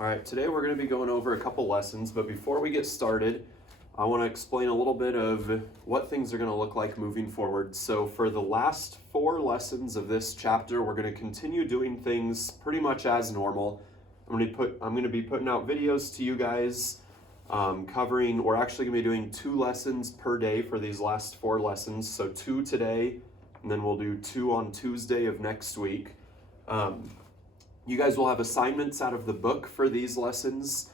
All right, today we're going to be going over a couple lessons, but before we get started, I want to explain a little bit of what things are going to look like moving forward. So for the last 4 lessons of this chapter, we're going to continue doing things pretty much as normal. I'm going to be putting out videos to you guys covering, we're actually going to be doing 2 lessons per day for these last 4 lessons. So 2 today, and then we'll do 2 on Tuesday of next week. You guys will have assignments out of the book for these lessons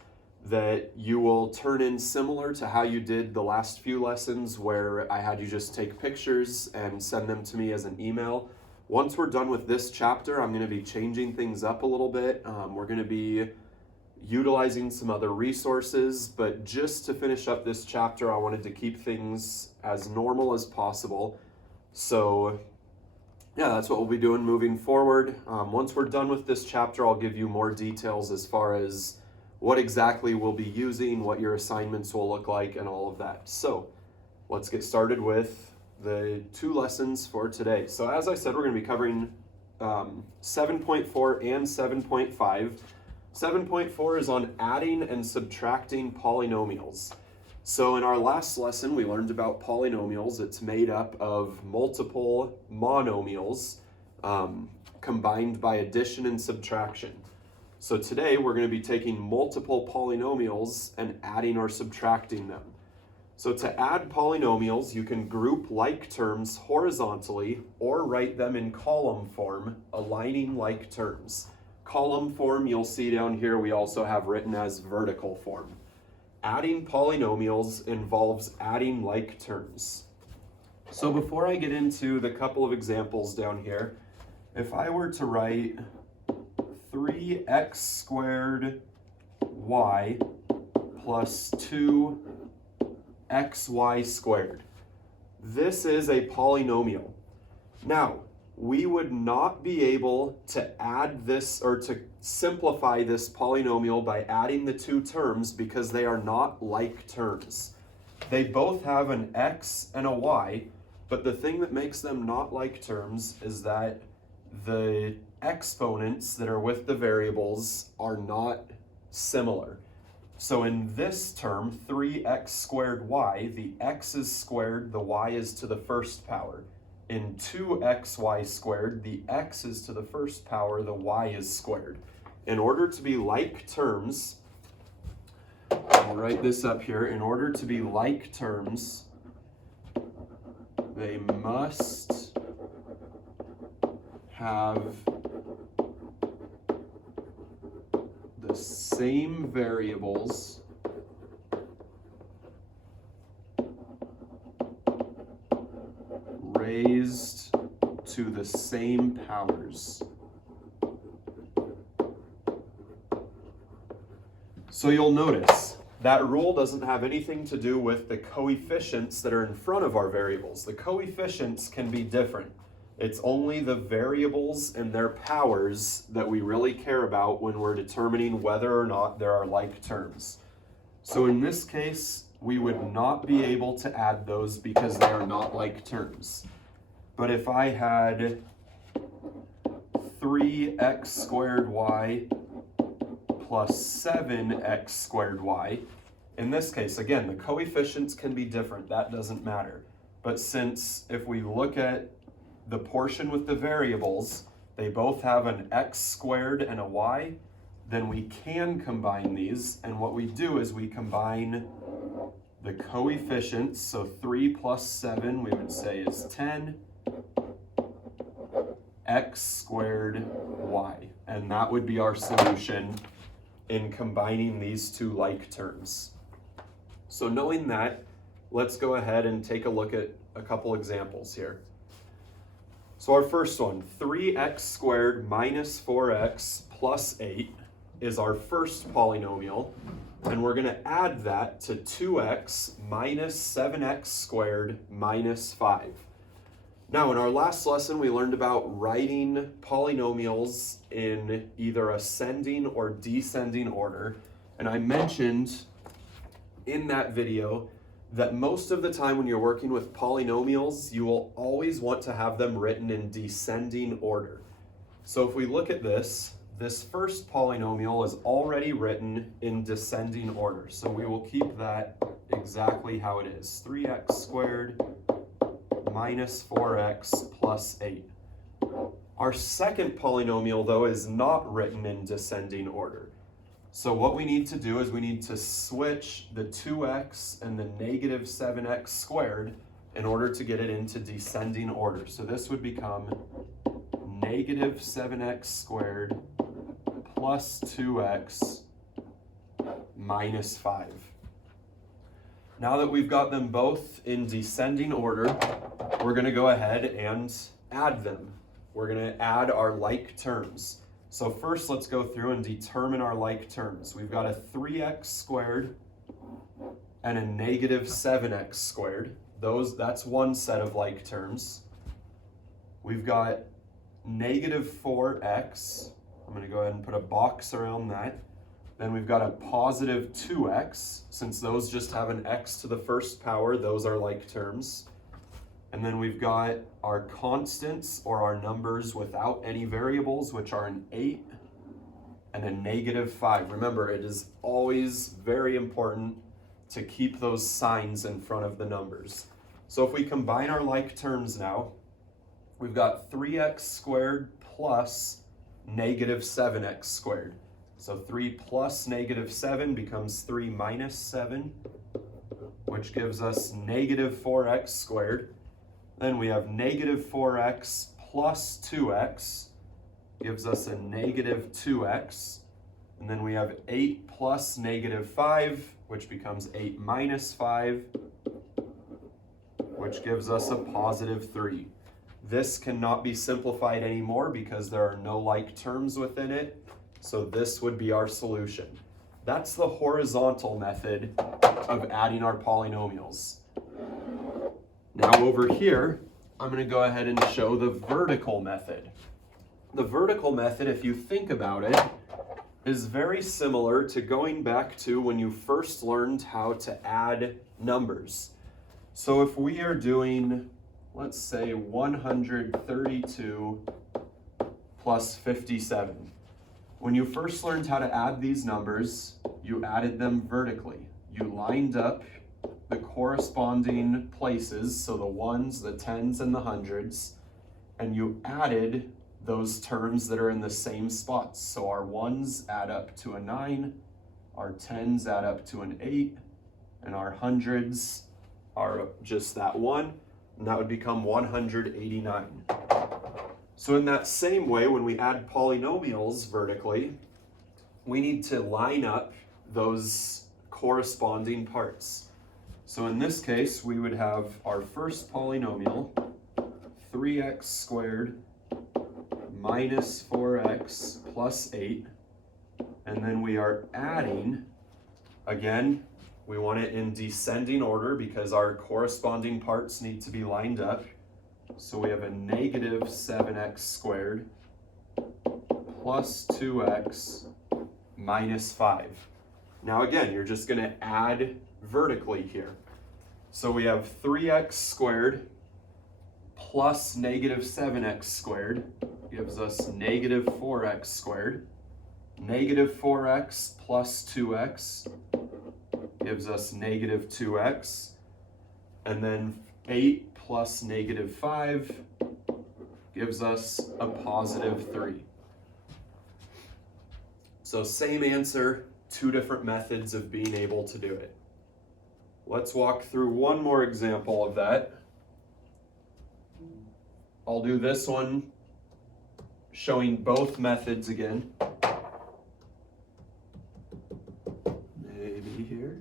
that you will turn in similar to how you did the last few lessons where I had you just take pictures and send them to me as an email. Once we're done with this chapter, I'm going to be changing things up a little bit. We're going to be utilizing some other resources, but just to finish up this chapter, I wanted to keep things as normal as possible. So yeah, that's what we'll be doing moving forward. Once we're done with this chapter, I'll give you more details as far as what exactly we'll be using, what your assignments will look like, and all of that. So let's get started with the 2 lessons for today. So as I said, we're going to be covering 7.4 and 7.5. 7.4 is on adding and subtracting polynomials. So in our last lesson, we learned about polynomials. It's made up of multiple monomials combined by addition and subtraction. So today we're going to be taking multiple polynomials and adding or subtracting them. So to add polynomials, you can group like terms horizontally or write them in column form, aligning like terms. Column form, you'll see down here, we also have written as vertical form. Adding polynomials involves adding like terms. So before I get into the couple of examples down here, if I were to write 3x squared y plus 2xy squared, this is a polynomial. Now, we would not be able to add this or to simplify this polynomial by adding the 2 terms because they are not like terms. They both have an x and a y, but the thing that makes them not like terms is that the exponents that are with the variables are not similar. So in this term, 3x squared y, the x is squared, the y is to the first power. In 2xy squared, the x is to the first power, the y is squared. In order to be like terms, I'll write this up here, in order to be like terms, they must have the same variables raised to the same powers. So you'll notice that rule doesn't have anything to do with the coefficients that are in front of our variables. The coefficients can be different. It's only the variables and their powers that we really care about when we're determining whether or not there are like terms. So in this case, we would not be able to add those because they are not like terms. But if I had 3x squared y plus 7x squared y, in this case, again, the coefficients can be different. That doesn't matter. But since if we look at the portion with the variables, they both have an x squared and a y, then we can combine these. And what we do is we combine the coefficients. So 3 plus 7 we would say is 10 x squared y. And that would be our solution in combining these 2 like terms. So knowing that, let's go ahead and take a look at a couple examples here. So our first one, 3x squared minus 4x plus 8 is our first polynomial, and we're going to add that to 2x minus 7x squared minus 5. Now, in our last lesson, we learned about writing polynomials in either ascending or descending order, and I mentioned in that video that most of the time when you're working with polynomials, you will always want to have them written in descending order. So if we look at this, this first polynomial is already written in descending order, so we will keep that exactly how it is. 3x squared minus 4x plus 8. Our second polynomial, though, is not written in descending order. So what we need to do is we need to switch the 2x and the negative 7x squared in order to get it into descending order. So this would become negative 7x squared plus 2x minus 5. Now that we've got them both in descending order, we're going to go ahead and add them. We're going to add our like terms. So first, let's go through and determine our like terms. We've got a 3x squared and a negative 7x squared. That's one set of like terms. We've got negative 4x. I'm going to go ahead and put a box around that. Then we've got a positive 2x. Since those just have an x to the first power, those are like terms. And then we've got our constants, or our numbers without any variables, which are an 8 and a negative 5. Remember, it is always very important to keep those signs in front of the numbers. So if we combine our like terms now, we've got 3x squared plus negative 7x squared. So 3 plus negative 7 becomes 3 minus 7, which gives us negative 4x squared. Then we have negative 4x plus 2x, gives us a negative 2x. And then we have 8 plus negative 5, which becomes 8 minus 5, which gives us a positive 3. This cannot be simplified anymore because there are no like terms within it. So this would be our solution. That's the horizontal method of adding our polynomials. Now over here, I'm going to go ahead and show the vertical method. The vertical method, if you think about it, is very similar to going back to when you first learned how to add numbers. So if we are doing, let's say, 132 plus 57. When you first learned how to add these numbers, you added them vertically. You lined up the corresponding places, so the ones, the tens, and the hundreds, and you added those terms that are in the same spots. So our ones add up to a 9, our tens add up to an 8, and our hundreds are just that 1, and that would become 189. So in that same way, when we add polynomials vertically, we need to line up those corresponding parts. So in this case, we would have our first polynomial, 3x squared minus 4x plus 8, and then we are adding, again, we want it in descending order because our corresponding parts need to be lined up. So we have a negative 7x squared plus 2x minus 5. Now again, you're just going to add vertically here. So we have 3x squared plus negative 7x squared gives us negative 4x squared. Negative 4x plus 2x gives us negative 2x. And then 8 plus negative 5 gives us a positive 3. So same answer, two different methods of being able to do it. Let's walk through one more example of that. I'll do this one showing both methods again. Maybe here.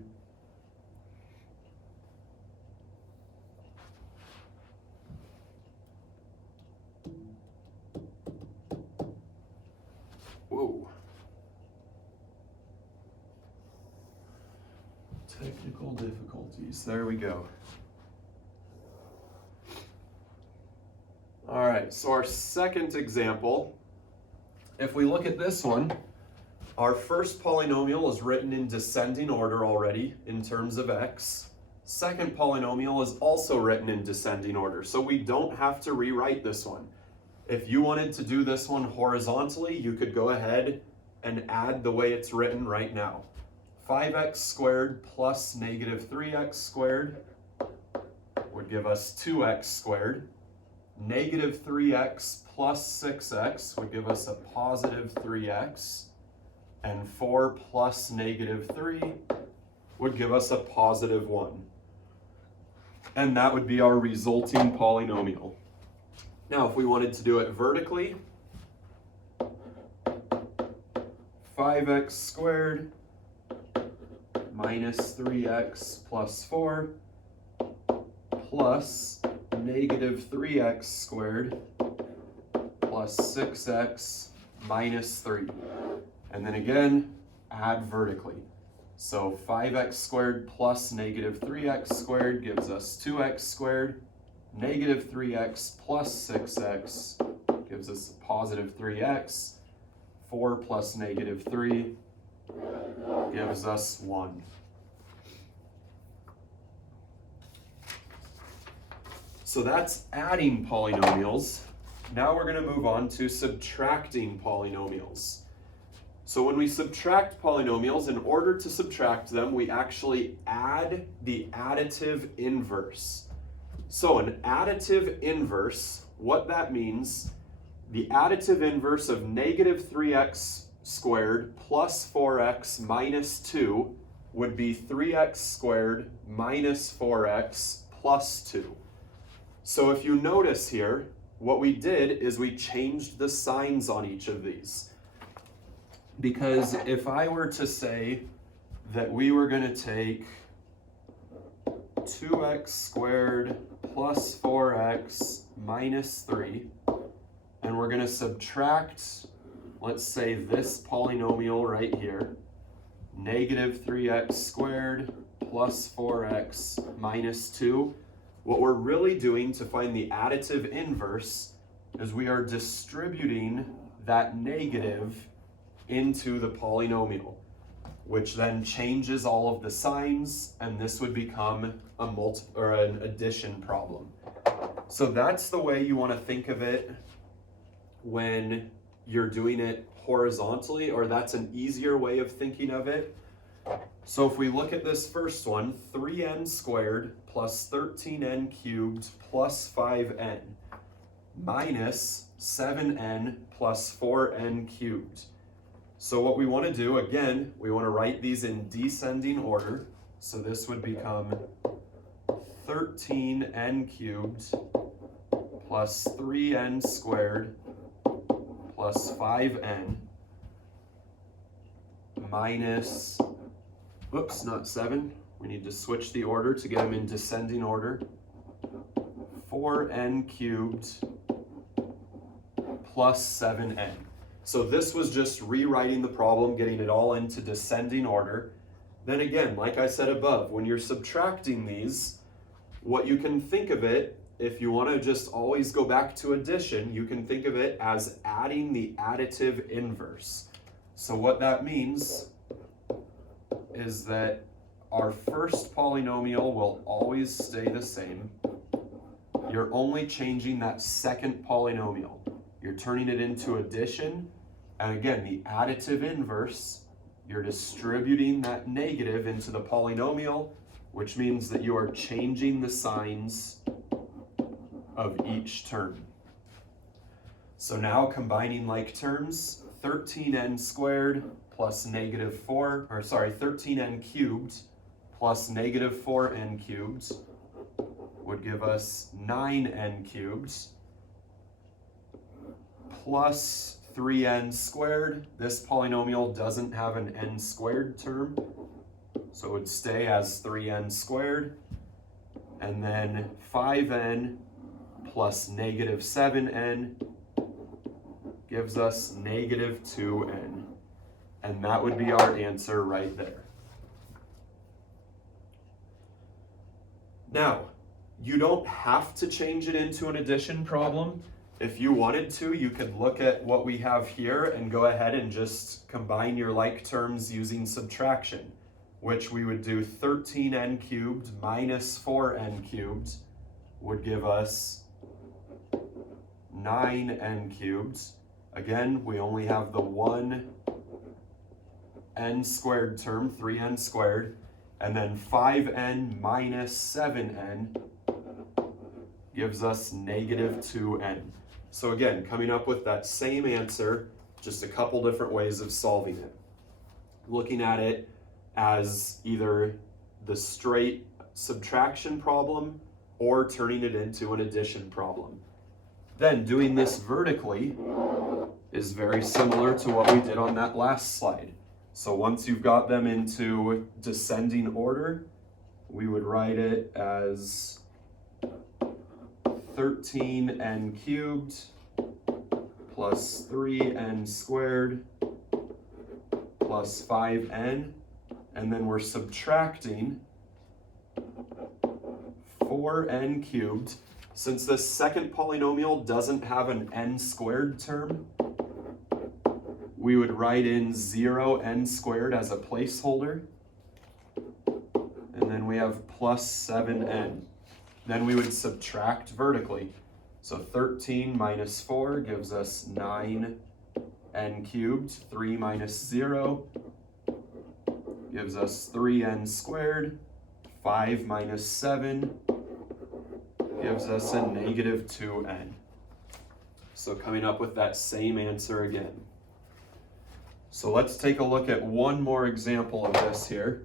Whoa. Technical difficulties. There we go. All right, so our second example, if we look at this one, our first polynomial is written in descending order already in terms of x. Second polynomial is also written in descending order, so we don't have to rewrite this one. If you wanted to do this one horizontally, you could go ahead and add the way it's written right now. 5x squared plus negative 3x squared would give us 2x squared. Negative 3x plus 6x would give us a positive 3x. And 4 plus negative 3 would give us a positive 1. And that would be our resulting polynomial. Now, if we wanted to do it vertically, 5x squared minus 3x plus 4 plus negative 3x squared plus 6x minus 3. And then again, add vertically. So 5x squared plus negative 3x squared gives us 2x squared. Negative 3x plus 6x gives us a positive 3x. 4 plus negative 3 gives us 1. So that's adding polynomials. Now we're going to move on to subtracting polynomials. So when we subtract polynomials, in order to subtract them, we actually add the additive inverse. So an additive inverse, what that means, the additive inverse of negative 3x squared plus 4x minus 2 would be 3x squared minus 4x plus 2. So if you notice here, what we did is we changed the signs on each of these. Because if I were to say that we were going to take 2x squared plus 4x minus 3, and we're going to subtract, let's say, this polynomial right here, negative 3x squared plus 4x minus 2, what we're really doing to find the additive inverse is we are distributing that negative into the polynomial, which then changes all of the signs, and this would become an addition problem. So that's the way you want to think of it when you're doing it horizontally, or that's an easier way of thinking of it. So if we look at this first one, 3n squared plus 13n cubed plus 5n minus 7n plus 4n cubed. So what we want to do, again, we want to write these in descending order. So this would become 13n cubed plus 3n squared plus 5n minus, oops, not 7. We need to switch the order to get them in descending order. 4n cubed plus 7n. So this was just rewriting the problem, getting it all into descending order. Then again, like I said above, when you're subtracting these, what you can think of it, if you want to just always go back to addition, you can think of it as adding the additive inverse. So what that means is that our first polynomial will always stay the same. You're only changing that second polynomial. You're turning it into addition, and again, the additive inverse, you're distributing that negative into the polynomial, which means that you are changing the signs of each term. So now combining like terms, 13n squared plus negative 13n cubed plus negative 4n cubed would give us 9n cubed plus 3n squared. This polynomial doesn't have an n squared term, so it would stay as 3n squared. And then 5n plus negative 7n gives us negative 2n. And that would be our answer right there. Now, you don't have to change it into an addition problem. If you wanted to, you could look at what we have here and go ahead and just combine your like terms using subtraction, which we would do 13n cubed minus 4n cubed would give us 9n cubed. Again, we only have the one n squared term, 3n squared, and then 5n minus 7n gives us negative 2n. So again, coming up with that same answer, just a couple different ways of solving it. Looking at it as either the straight subtraction problem or turning it into an addition problem. Then doing this vertically is very similar to what we did on that last slide. So once you've got them into descending order, we would write it as 13n cubed plus 3n squared plus 5n, and then we're subtracting 4n cubed. Since this second polynomial doesn't have an n squared term, we would write in 0n squared as a placeholder, and then we have plus 7n. Then we would subtract vertically. So 13 minus 4 gives us 9n cubed. 3 minus 0 gives us 3n squared. 5 minus 7 gives us a negative 2n. So coming up with that same answer again. So let's take a look at one more example of this here.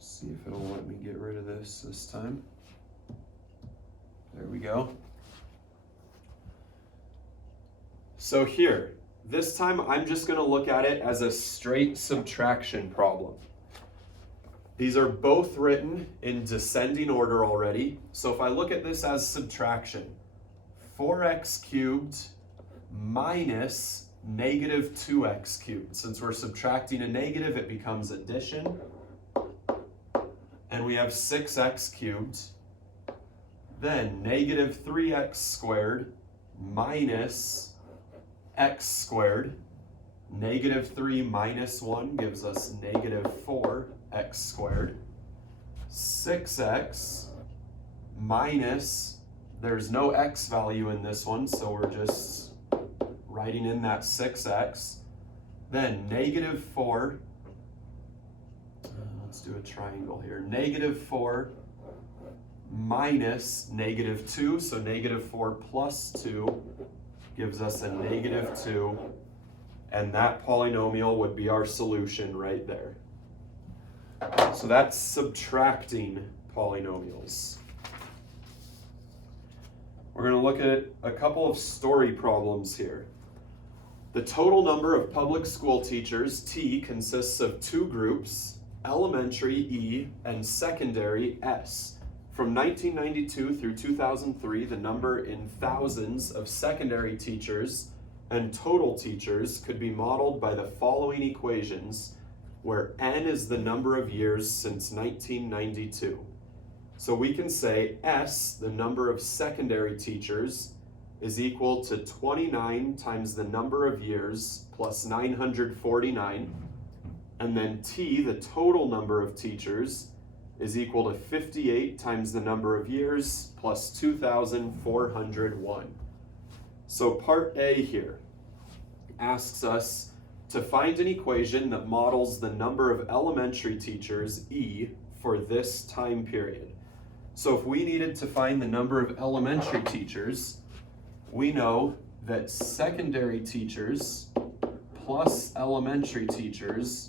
See if it'll let me get rid of this time. There we go. So here, this time I'm just going to look at it as a straight subtraction problem. These are both written in descending order already. So if I look at this as subtraction, 4x cubed minus negative 2x cubed. Since we're subtracting a negative, it becomes addition. And we have 6x cubed. Then negative 3x squared minus x squared. Negative 3 minus 1 gives us negative 4x squared. 6x minus, there's no x value in this one, so we're just writing in that 6x. Then negative 4, let's do a triangle here. Negative 4 minus negative 2, so negative 4 plus 2 gives us a negative 2, and that polynomial would be our solution right there. So that's subtracting polynomials. We're going to look at a couple of story problems here. The total number of public school teachers, T, consists of two groups, elementary, E, and secondary, S. From 1992 through 2003, the number in thousands of secondary teachers and total teachers could be modeled by the following equations, where n is the number of years since 1992. So we can say S, the number of secondary teachers, is equal to 29 times the number of years plus 949. And then T, the total number of teachers, is equal to 58 times the number of years plus 2,401. So part A here asks us to find an equation that models the number of elementary teachers, E, for this time period. So if we needed to find the number of elementary teachers, we know that secondary teachers plus elementary teachers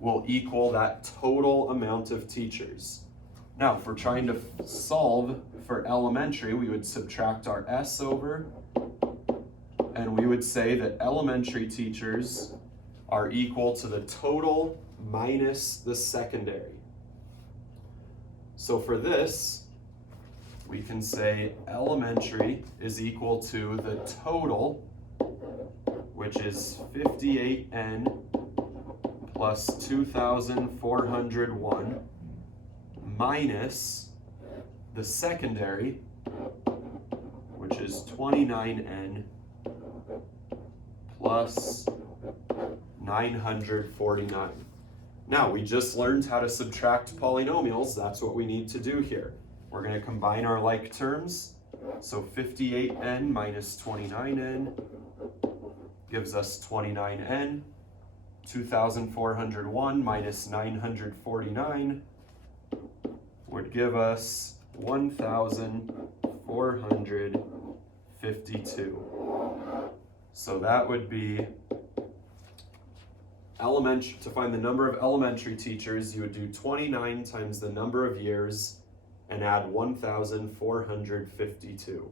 will equal that total amount of teachers. Now, if we're trying to solve for elementary, we would subtract our S over, and we would say that elementary teachers are equal to the total minus the secondary. So for this, we can say elementary is equal to the total, which is 58n plus 2,401 minus the secondary, which is 29n plus 949. Now, we just learned how to subtract polynomials. That's what we need to do here. We're going to combine our like terms, So 58n minus 29n gives us 29n. 2,401 minus 949 would give us 1,452. So that would be elementary. To find the number of elementary teachers, you would do 29 times the number of years and add 1,452.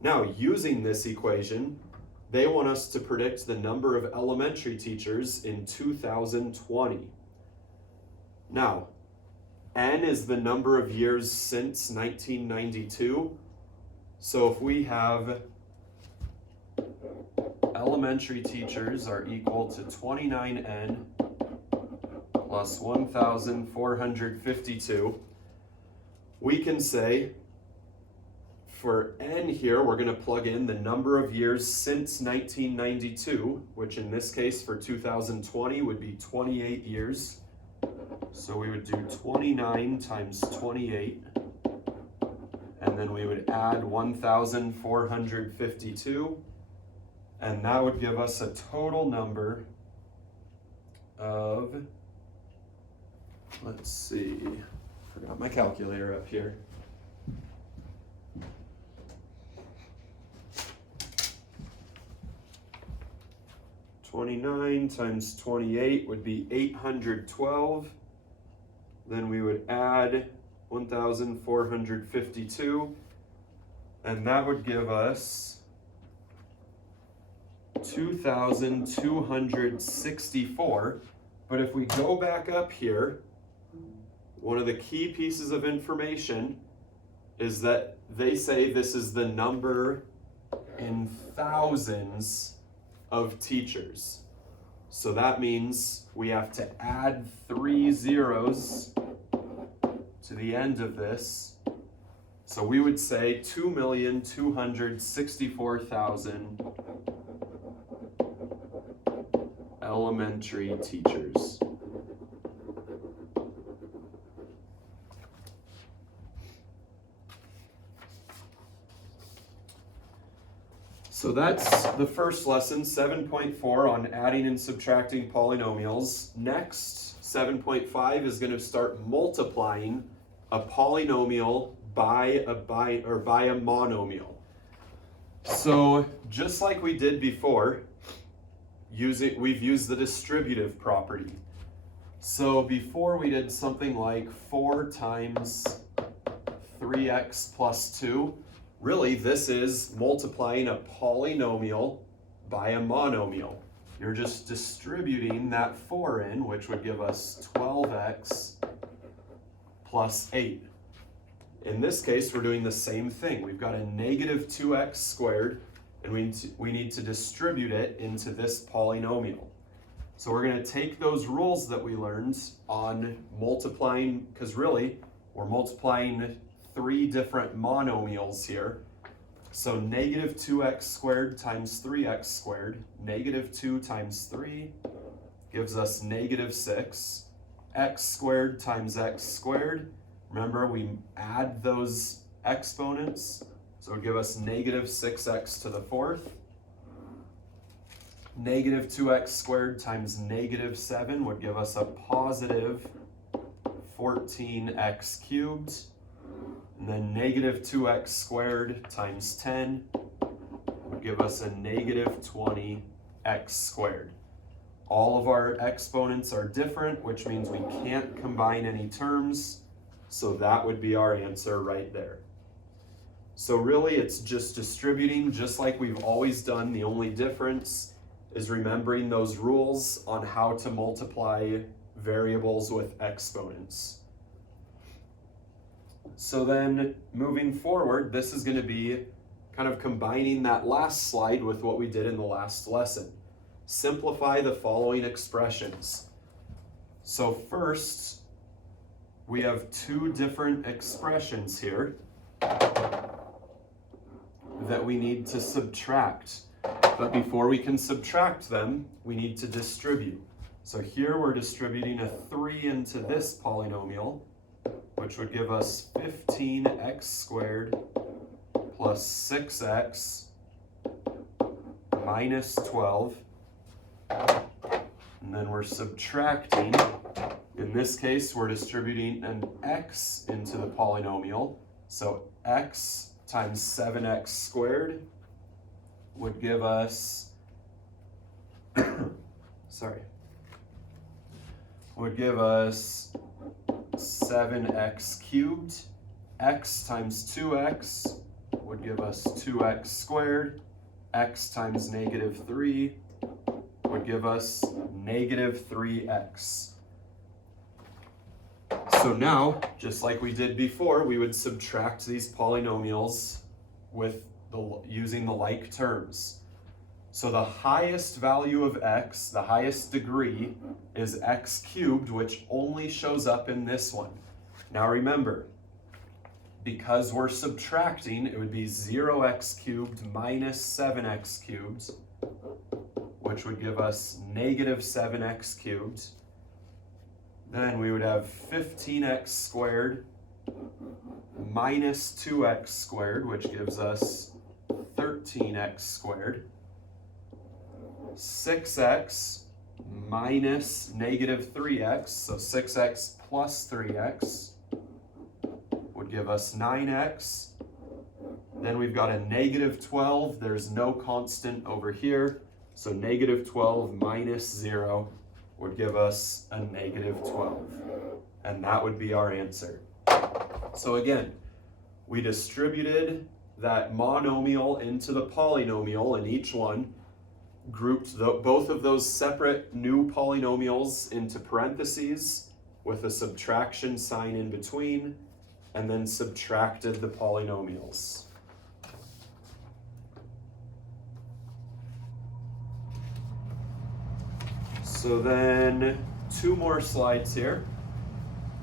Now, using this equation, they want us to predict the number of elementary teachers in 2020. Now, n is the number of years since 1992. So if we have elementary teachers are equal to 29n plus 1,452, we can say for n here, we're going to plug in the number of years since 1992, which in this case for 2020 would be 28 years. So we would do 29 times 28, and then we would add 1,452, and that would give us a total number of, let's see, forgot my calculator up here. (29 times 28 would be 812. Then we would add 1,452, and that would give us 2,264. But if we go back up here, one of the key pieces of information is that they say this is the number in thousands of teachers. So that means we have to add 3 zeros to the end of this. So we would say 2,264,000 elementary teachers. So that's the first lesson, 7.4 on adding and subtracting polynomials. Next, 7.5 is going to start multiplying a polynomial by a monomial. So just like we did before, we've used the distributive property. So before we did something like 4 times 3x plus 2. Really, this is multiplying a polynomial by a monomial. You're just distributing that 4 in, which would give us 12x plus 8. In this case, we're doing the same thing. We've got a negative 2x squared, and we need to distribute it into this polynomial. So we're going to take those rules that we learned on multiplying, because really, we're multiplying 3 different monomials here. So negative 2x squared times 3x squared, negative 2 times 3 gives us negative 6. X squared times x squared, remember we add those exponents, so it would give us negative 6x to the 4th. Negative 2x squared times negative 7 would give us a positive 14x cubed. And then negative 2x squared times 10 would give us a negative 20x squared. All of our exponents are different, which means we can't combine any terms. So that would be our answer right there. So really it's just distributing just like we've always done. The only difference is remembering those rules on how to multiply variables with exponents. So then moving forward, this is going to be kind of combining that last slide with what we did in the last lesson. Simplify the following expressions. So first, we have 2 different expressions here that we need to subtract. But before we can subtract them, we need to distribute. So here we're distributing a 3 into this polynomial, which would give us 15x squared plus 6x minus 12. And then we're subtracting. In this case, we're distributing an x into the polynomial. So x times 7x squared would give us, would give us 7x cubed. X times 2x would give us 2x squared. X times negative 3 would give us negative 3x. So now, just like we did before, we would subtract these polynomials using the like terms. So the highest value of x, the highest degree, is x cubed, which only shows up in this one. Now remember, because we're subtracting, it would be 0x cubed minus 7x cubed, which would give us negative 7x cubed. Then we would have 15x squared minus 2x squared, which gives us 13x squared. 6x minus negative 3x, so 6x plus 3x would give us 9x. Then we've got a negative 12. There's no constant over here, so negative 12 minus 0 would give us a negative 12. And that would be our answer. So again, we distributed that monomial into the polynomial in each one, grouped both of those separate new polynomials into parentheses with a subtraction sign in between, and then subtracted the polynomials. So then 2 more slides here.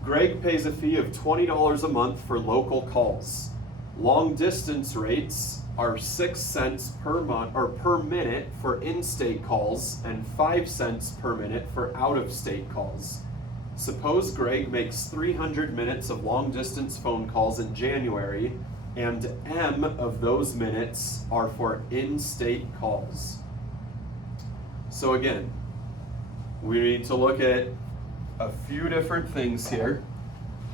Greg pays a fee of $20 a month for local calls. Long distance rates are 6 cents per month or per minute for in-state calls and 5 cents per minute for out-of-state calls. Suppose Greg makes 300 minutes of long distance phone calls in January, and M of those minutes are for in-state calls. So again, we need to look at a few different things here.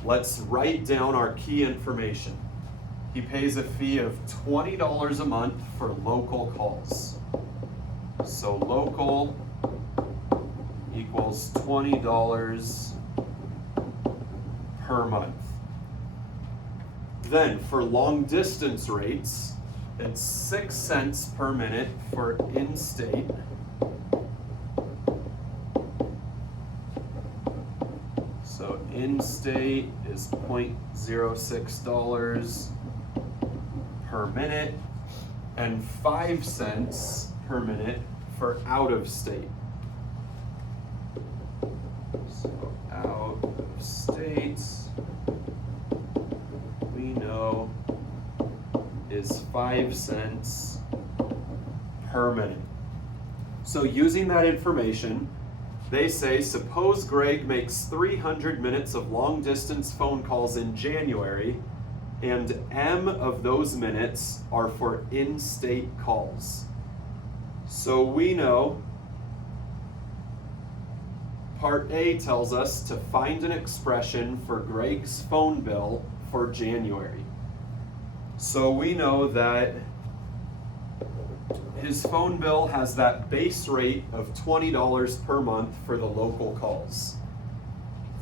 Let's write down our key information. He pays a fee of $20 a month for local calls. So local equals $20 per month. Then for long distance rates, it's 6 cents per minute for in-state. So in-state is $0.06 per minute, and 5 cents per minute for out-of-state. So out-of-state, we know, is 5 cents per minute. So using that information, they say, suppose Greg makes 300 minutes of long-distance phone calls in January, and M of those minutes are for in-state calls. So we know part A tells us to find an expression for Greg's phone bill for January. So we know that his phone bill has that base rate of $20 per month for the local calls.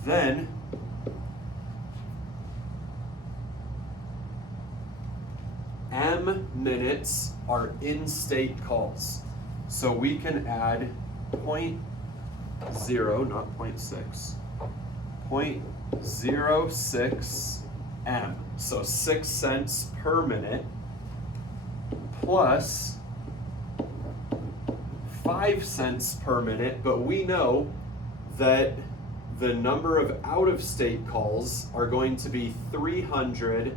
Then M minutes are in-state calls. So we can add 0.0, not 0.6, 0.06 M. So 6 cents per minute plus 5 cents per minute, but we know that the number of out-of-state calls are going to be 300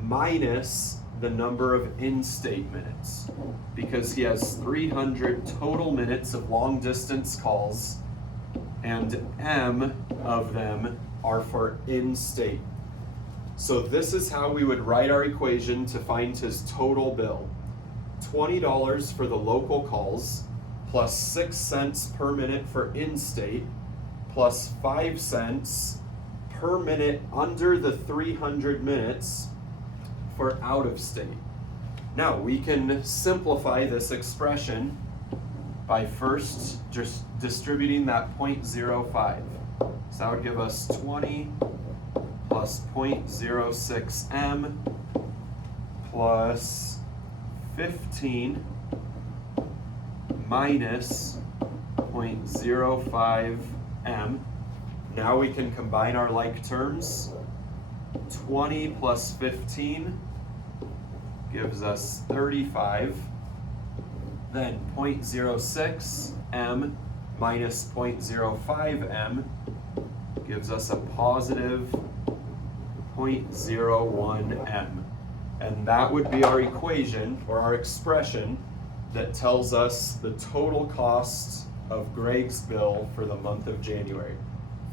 minus the number of in-state minutes, because he has 300 total minutes of long-distance calls, and M of them are for in-state. So this is how we would write our equation to find his total bill. $20 for the local calls, plus 6 cents per minute for in-state, plus 5 cents per minute under the 300 minutes for out-of-state. Now we can simplify this expression by first just distributing that 0.05. So that would give us 20 plus 0.06 m plus 15 minus 0.05 m. Now we can combine our like terms. 20 plus 15 gives us 35. Then 0.06 m minus 0.05 m gives us a positive 0.01 m. And that would be our equation, or our expression, that tells us the total cost of Greg's bill for the month of January.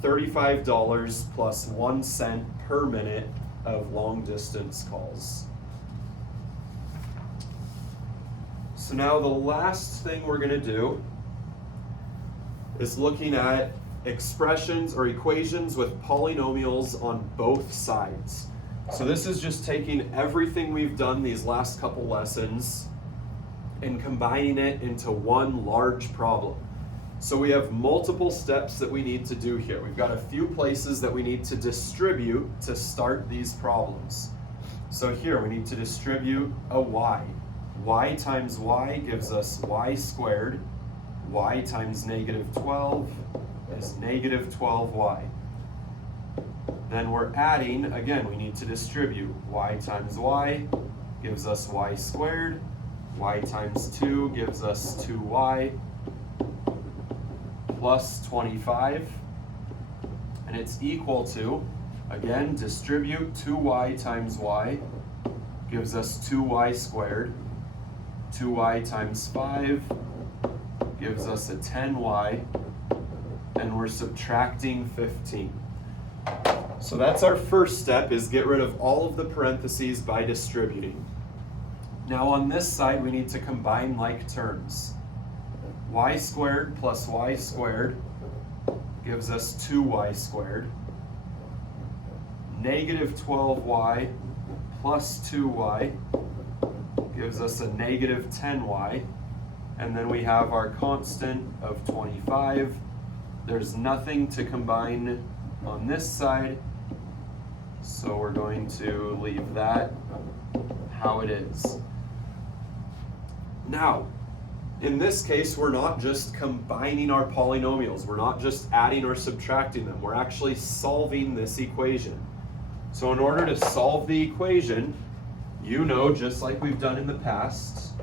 $35 plus 1 cent per minute of long distance calls. So now the last thing we're going to do is looking at expressions or equations with polynomials on both sides. So this is just taking everything we've done these last couple lessons and combining it into one large problem. So we have multiple steps that we need to do here. We've got a few places that we need to distribute to start these problems. So here we need to distribute a y. Y times y gives us y squared. Y times negative 12 is negative 12y. Then we're adding, again, we need to distribute. Y times y gives us y squared. Y times 2 gives us 2y plus 25. And it's equal to, again, distribute 2y times y gives us 2y squared. 2y times 5 gives us a 10y. And we're subtracting 15. So that's our first step, is get rid of all of the parentheses by distributing. Now on this side, we need to combine like terms. Y squared plus y squared gives us 2y squared. Negative 12y plus 2y gives us a negative 10y. And then we have our constant of 25. There's nothing to combine on this side, so we're going to leave that how it is. Now, in this case, we're not just combining our polynomials. We're not just adding or subtracting them. We're actually solving this equation. So in order to solve the equation, you know, just like we've done in the past,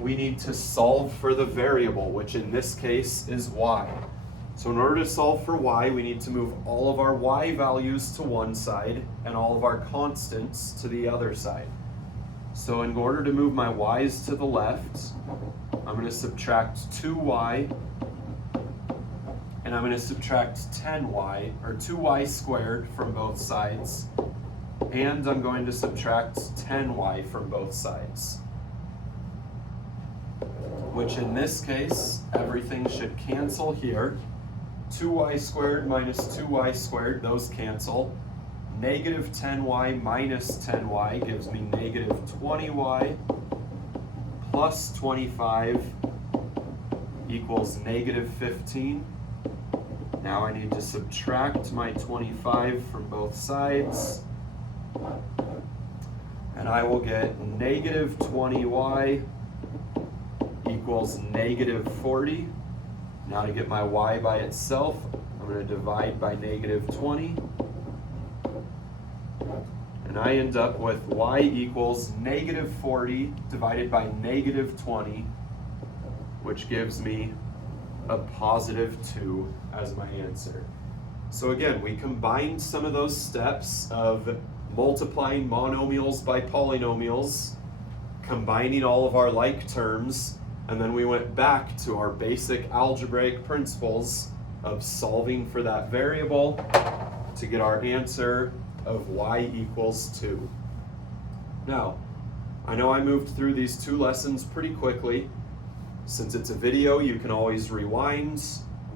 we need to solve for the variable, which in this case is y. So in order to solve for y, we need to move all of our y values to one side and all of our constants to the other side. So in order to move my y's to the left, I'm going to subtract 2y, and I'm going to subtract 10y, or 2y squared from both sides, and I'm going to subtract 10y from both sides. Which in this case, everything should cancel here. 2y squared minus 2y squared, those cancel. Negative 10y minus 10y gives me negative 20y plus 25 equals negative 15. Now I need to subtract my 25 from both sides. And I will get negative 20y equals negative 40. Now to get my y by itself, I'm going to divide by negative 20. And I end up with y equals negative 40 divided by negative 20, which gives me a positive 2 as my answer. So again, we combined some of those steps of multiplying monomials by polynomials, combining all of our like terms, and then we went back to our basic algebraic principles of solving for that variable to get our answer of y equals 2. Now, I know I moved through these 2 lessons pretty quickly. Since it's a video, you can always rewind,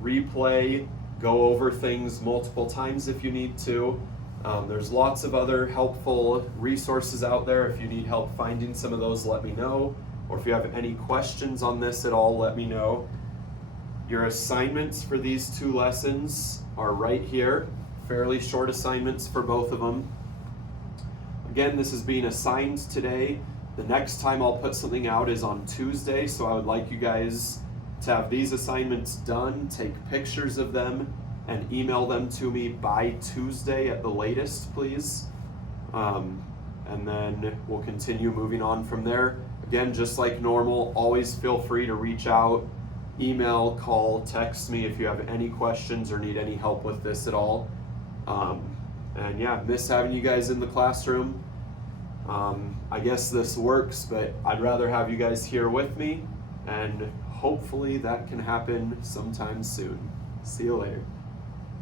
replay, go over things multiple times if you need to. There's lots of other helpful resources out there. If you need help finding some of those, let me know. Or if you have any questions on this at all, let me know. Your assignments for these 2 lessons are right here. Fairly short assignments for both of them. Again, this is being assigned today. The next time I'll put something out is on Tuesday, so I would like you guys to have these assignments done, take pictures of them, and email them to me by Tuesday at the latest, please. And then we'll continue moving on from there. Again, just like normal, always feel free to reach out, email, call, text me if you have any questions or need any help with this at all. And yeah, miss having you guys in the classroom. I guess this works, but I'd rather have you guys here with me, and hopefully that can happen sometime soon. See you later.